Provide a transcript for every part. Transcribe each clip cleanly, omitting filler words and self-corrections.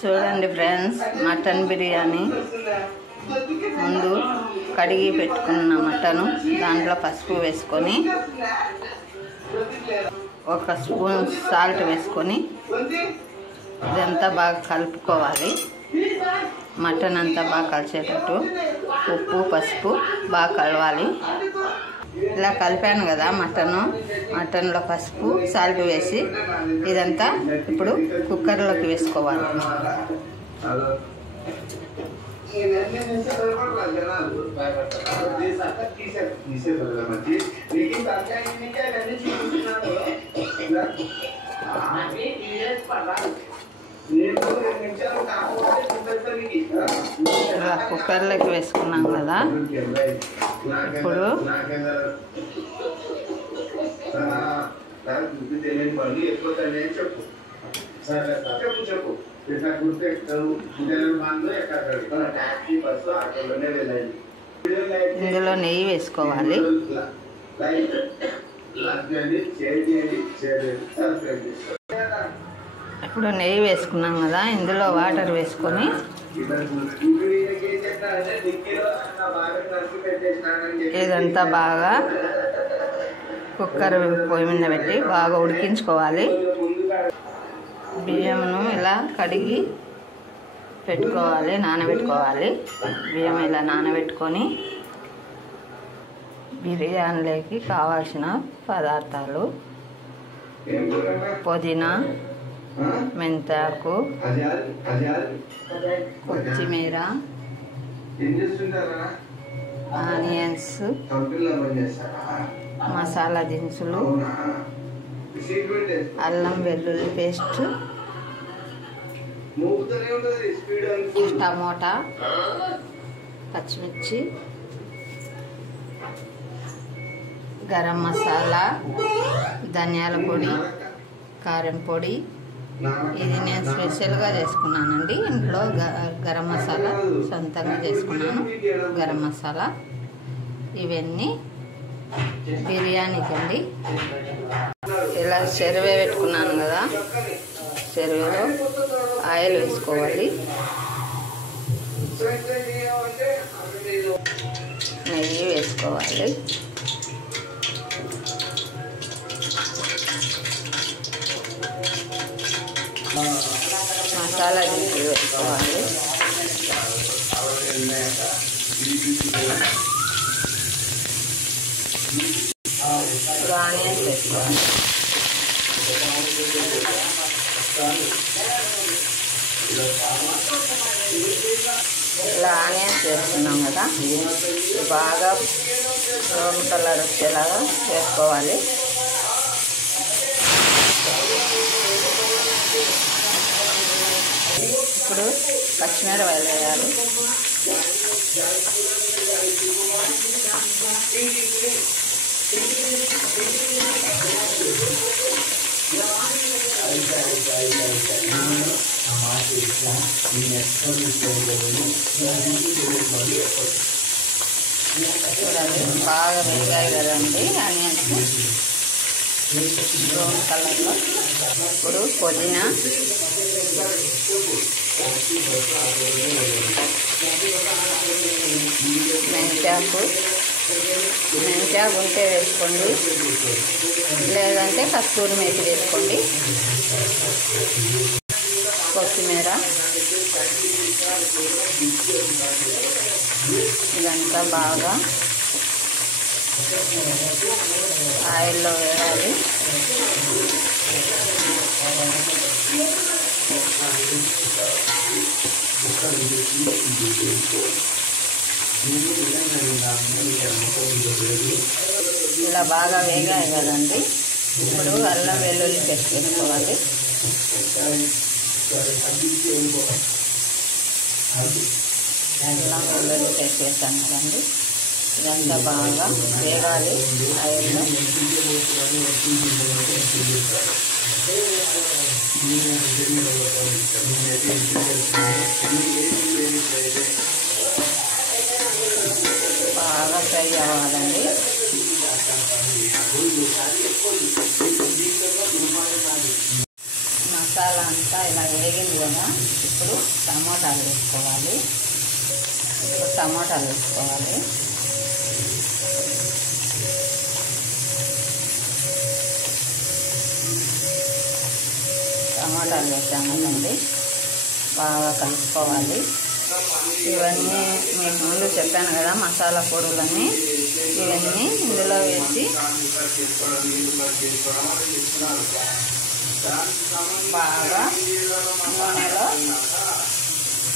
చూడండి friends, mutton biryani ముందు కడిగి పెట్టుకున్న మటను దాంట్లో పసుపు వేసుకొని 1 స్పూన్ సాల్ట్ వేసుకొని ఇదంతా బాగా కలుపుకోవాలి. మటన్ అంతా బాగా కలిసేటట్టు ఉప్పు పసుపు బాగా కలవాలి. ఇలా కలిపాను కదా మటన్లో పసుపు సాల్ట్ వేసి ఇదంతా ఇప్పుడు కుక్కర్లోకి వేసుకోవాలి. ఇలా కుక్కర్లోకి వేసుకున్నాం కదా. ఇప్పుడు ఇందులో నెయ్యి వేసుకోవాలి. ఇప్పుడు నెయ్యి వేసుకున్నాం కదా, ఇందులో వాటర్ వేసుకొని ఇదంతా బాగా కుక్కర్ పొయ్యి మీద పెట్టి బాగా ఉడికించుకోవాలి. బియ్యంను ఇలా కడిగి పెట్టుకోవాలి, నానబెట్టుకోవాలి. బియ్యం ఇలా నానబెట్టుకొని బిర్యానీలోకి కావాల్సిన పదార్థాలు పుదీనా, మెంతాకు, కొత్తిమీర, ఆనియన్స్, మసాలా దినుసులు, అల్లం వెల్లుల్లి పేస్ట్, టమోటా, పచ్చిమిర్చి, గరం మసాలా, ధనియాల పొడి, కారం పొడి. ఇది నేను స్పెషల్గా చేసుకున్నానండి. ఇంట్లో గరం మసాలా సొంతంగా చేసుకున్నాను. గరం మసాలా ఇవన్నీ బిర్యానీకి అండి. ఇలా చెరువే పెట్టుకున్నాను కదా, చెరువులో ఆయిల్ వేసుకోవాలి. నెయ్యి వేసుకోవాలి. మసాలా దినుసులు వేసుకోవాలి. ఇప్పుడు ఆనియన్స్ వేసుకోవాలి. ఇలా ఆనియన్స్ వేసుకున్నాం కదా, బాగా బ్రౌన్ కలర్ వచ్చేలాగా వేసుకోవాలి. ఇప్పుడు పచ్చిమిరపకాయలు వేయాలి. చూడండి బాగా వేగాయి కదండి ఆనియన్స్ బ్రౌన్ కలర్లో. ఇప్పుడు పుదీనా, మెంతాకు ఉంటే వేసుకోండి, లేదంటే కస్తూరి మేతి వేసుకోండి. కొత్తిమీర, ఇదంతా బాగా ఆయిల్లో వేయాలి. ఇలా బాగా వేగాయి కదండి. ఇప్పుడు అల్లం వెల్లుల్లి పేస్ట్ వేసుకోవాలి. అల్లం వెల్లుల్లి పేస్ట్ వేస్తాను కదండి. ఇదంతా బాగా వేగాలి ఆయిల్లో. బాగా ఫ్రై అవ్వాలండి. మసాలా అంతా అంతా ఇలా వేగింది కదా. ఇప్పుడు టమోటాలు వేసుకోవాలి. టమోటాలు వేసుకోవాలి. టమాటాలు వేసాము కదండి, బాగా కలుపుకోవాలి. ఇవన్నీ మీకు ముందు చెప్పాను కదా, మసాలా పొడులన్నీ ఇవన్నీ ఇందులో వేసి బాగా నూనెలో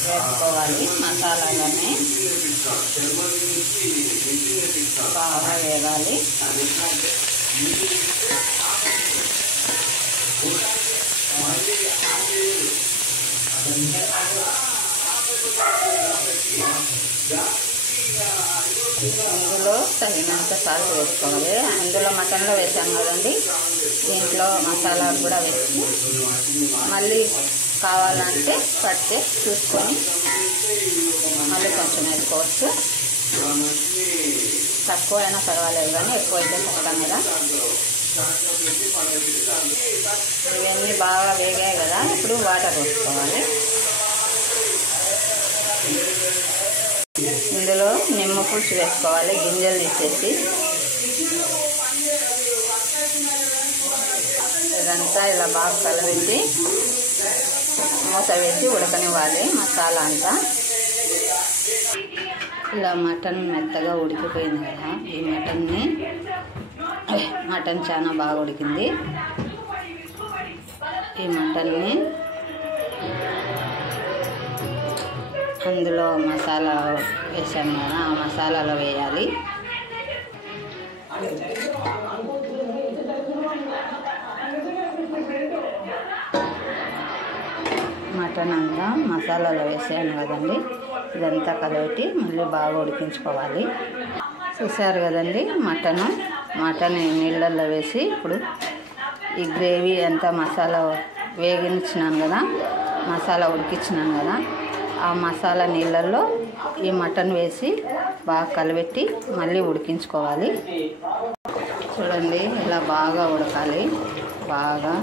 వేసుకోవాలి. మసాలాలన్నీ బాగా వేగాలి. ఇందులో తగినంత సాల్ట్ వేసుకోవాలి. అందులో మటన్లో వేసాం కదండి, దీంట్లో మసాలా కూడా వేసి మళ్ళీ కావాలంటే పట్టే చూసుకొని మళ్ళీ కొంచెం వేసుకోవచ్చు. తక్కువ అయినా పర్వాలేదు, కానీ ఎక్కువైతే కష్టం కదా. ఇవన్నీ బాగా వేగాయి కదా. ఇప్పుడు వాటర్ పోసుకోవాలి. ఇందులో నిమ్మ పులుసు వేసుకోవాలి, గింజలు తీసేసి. ఇదంతా ఇలా బాగా కలబెట్టి మూత వేసి ఉడకనివ్వాలి మసాలా అంతా. ఇలా మటన్ మెత్తగా ఉడికిపోయింది కదా. ఈ మటన్ చాలా బాగా ఉడికింది. ఈ మటన్ని అందులో మసాలా వేసాము కదా, ఆ మసాలాలో వేయాలి. మటన్ అంతా మసాలాలో వేసాను కదండి. ఇదంతా కలిపి మళ్ళీ బాగా ఉడికించుకోవాలి. చూసారు కదండి, మటన్ నీళ్ళల్లో వేసి ఇప్పుడు ఈ గ్రేవీ అంతా మసాలా వేగించినాను కదా, మసాలా ఉడికించినాను కదా, ఆ మసాలా నీళ్ళల్లో ఈ మటన్ వేసి బాగా కలిపెట్టి మళ్ళీ ఉడికించుకోవాలి. చూడండి, ఇలా బాగా ఉడకాలి. బాగా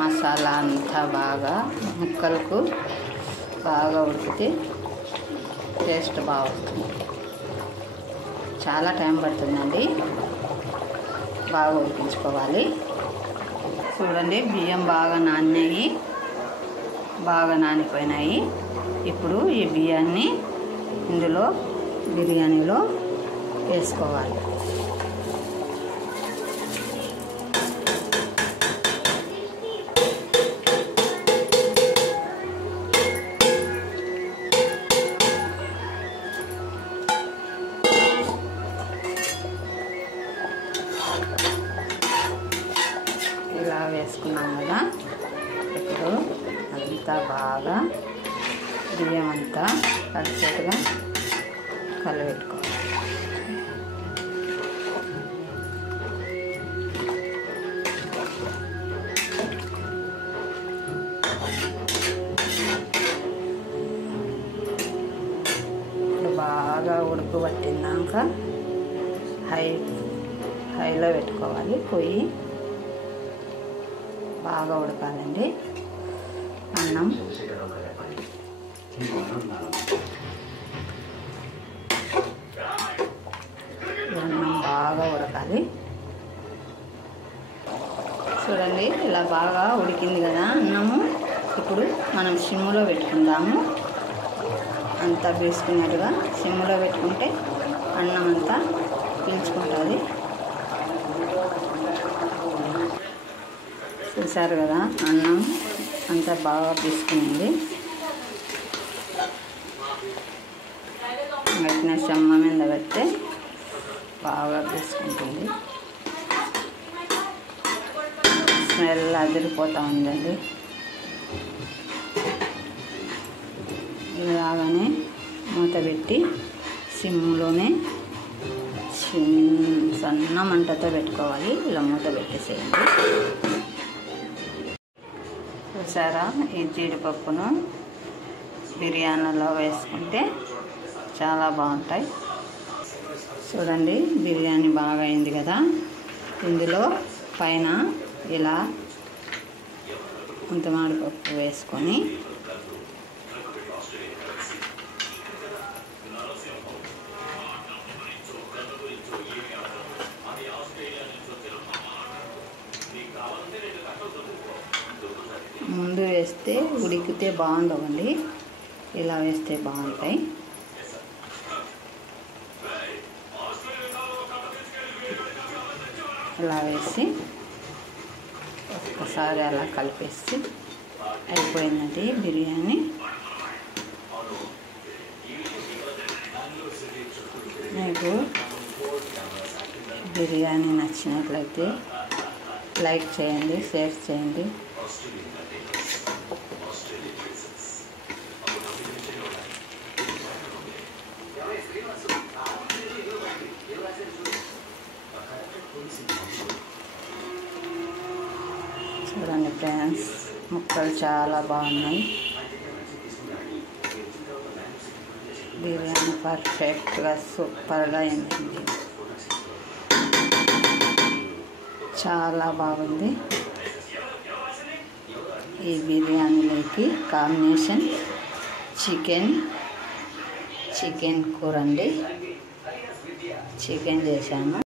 మసాలా అంతా బాగా ముక్కలకు బాగా ఉడికితే టేస్ట్ బాగా వస్తుంది. చాలా టైం పడుతుందండి, బాగా ఉడికించుకోవాలి. చూడండి, బియ్యం బాగా నానిపోయినాయి. ఇప్పుడు ఈ బియ్యాన్ని ఇందులో బిర్యానీలో వేసుకోవాలి. ఇలా వేసుకున్నాం కదా. ఇప్పుడు అంతా బాగా బియ్యం అంతా కలిసేట్టుగా కలబెట్టుకోవాలి. ఇప్పుడు బాగా ఉడుకు పట్టినాక హైలో పెట్టుకోవాలి. పొయ్యి బాగా ఉడకాలండి. అన్నం బాగా ఉడకాలి. చూడండి, ఇలా బాగా ఉడికింది కదా అన్నము. ఇప్పుడు మనం సిమ్లో పెట్టుకుందాము. అంతా పీల్చుకున్నట్టుగా సిమ్లో పెట్టుకుంటే అన్నం అంతా పీల్చుకుంటుంది. చూసారు కదా, అన్నం అంతా బాగా పీల్చుకునింది. వెంటనే చెమ్మ మీద పెడితే బాగా పీల్చుకుంటుంది. స్మెల్ అదిరిపోతూ ఉందండి. ఇలాగానే మూత పెట్టి సిమ్లోనే సన్న మంటతో పెట్టుకోవాలి. ఇలా మూత పెట్టేసేయండి. చూసారా, ఈ జీడిపప్పును బిర్యానీలో వేసుకుంటే చాలా బాగుంటాయి. చూడండి, బిర్యానీ బాగా అయింది కదా. ఇందులో పైన ఇలా ముంతమాడిపప్పు వేసుకొని ముందు వేస్తే ఉడికితే బాగుండవండి, ఇలా వేస్తే బాగుంటాయి. ఇలా వేసి ఒక్కసారి అలా కలిపేసి అయిపోయిందండి బిర్యానీ. మీకు బిర్యానీ నచ్చినట్లయితే లైక్ చేయండి, షేర్ చేయండి. చూడండి ఫ్రెండ్స్, ముక్కలు చాలా బాగున్నాయి. బిర్యానీ పర్ఫెక్ట్గా సూపర్గా అయిందండి, చాలా బాగుంది. ఈ బిర్యానీలోకి కాంబినేషన్ చికెన్ కూర అండి. చికెన్ చేశాను.